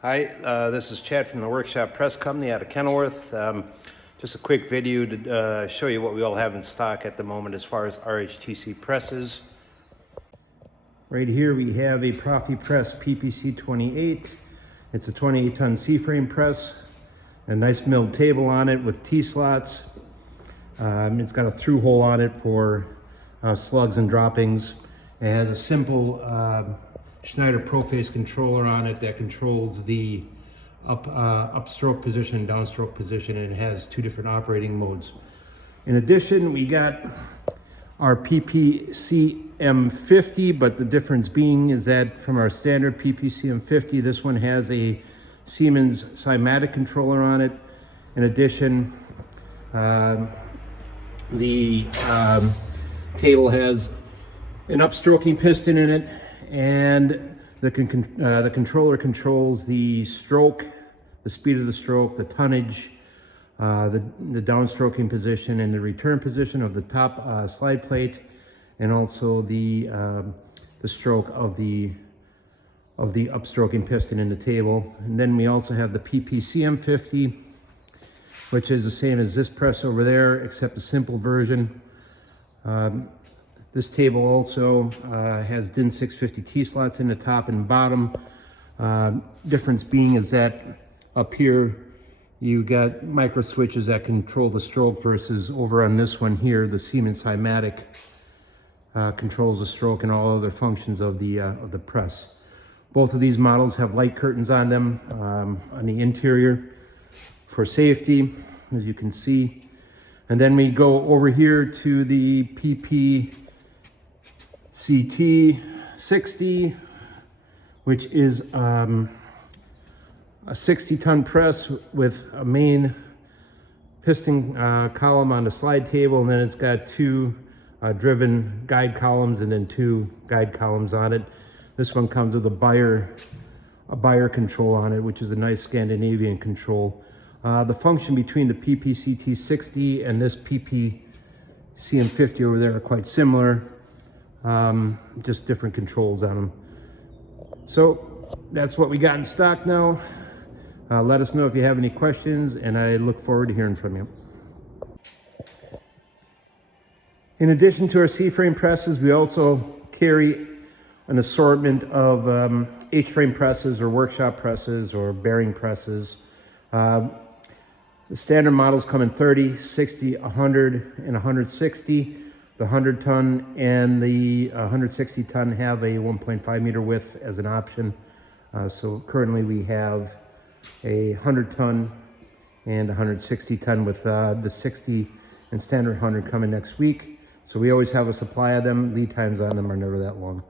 Hi, this is Chad from the Workshop Press Company out of Kenilworth. Just a quick video to show you what we all have in stock at the moment as far as RHTC presses. Right here we have a Profi Press PPC 28. It's a 28-ton C-frame press. A nice milled table on it with T-slots. It's got a through hole on it for slugs and droppings. It has a simple Schneider Proface controller on it that controls the upstroke position and downstroke position, and it has two different operating modes. In addition, we got our PPC M50, but the difference being is that from our standard PPC M50, this one has a Siemens Cymatic controller on it. In addition, the table has an upstroking piston in it, and the controller controls the stroke, the speed of the stroke, the tonnage, the downstroking position, and the return position of the top slide plate, and also the stroke of the upstroking piston in the table. And then we also have the PPC M50, which is the same as this press over there, except a simple version. This table also has DIN 650 T-slots in the top and bottom. Difference being is that up here you got micro switches that control the stroke, versus over on this one here, the Siemens Cymatic controls the stroke and all other functions of the press. Both of these models have light curtains on them on the interior for safety, as you can see. And then we go over here to the PPCT 60, which is a 60-ton press with a main piston column on the slide table, and then it's got two driven guide columns and then two guide columns on it. This one comes with a Bayer control on it, which is a nice Scandinavian control. The function between the PPCT 60 and this PPC M50 over there are quite similar, just different controls on them. So that's what we got in stock now. Let us know if you have any questions, and I look forward to hearing from you. In addition to our C-frame presses, we also carry an assortment of H-frame presses or workshop presses or bearing presses. The standard models come in 30, 60, 100, and 160. The 100-ton and the 160-ton have a 1.5 meter width as an option. So currently we have a 100-ton and 160-ton, with the 60 and standard 100 coming next week. So we always have a supply of them. Lead times on them are never that long.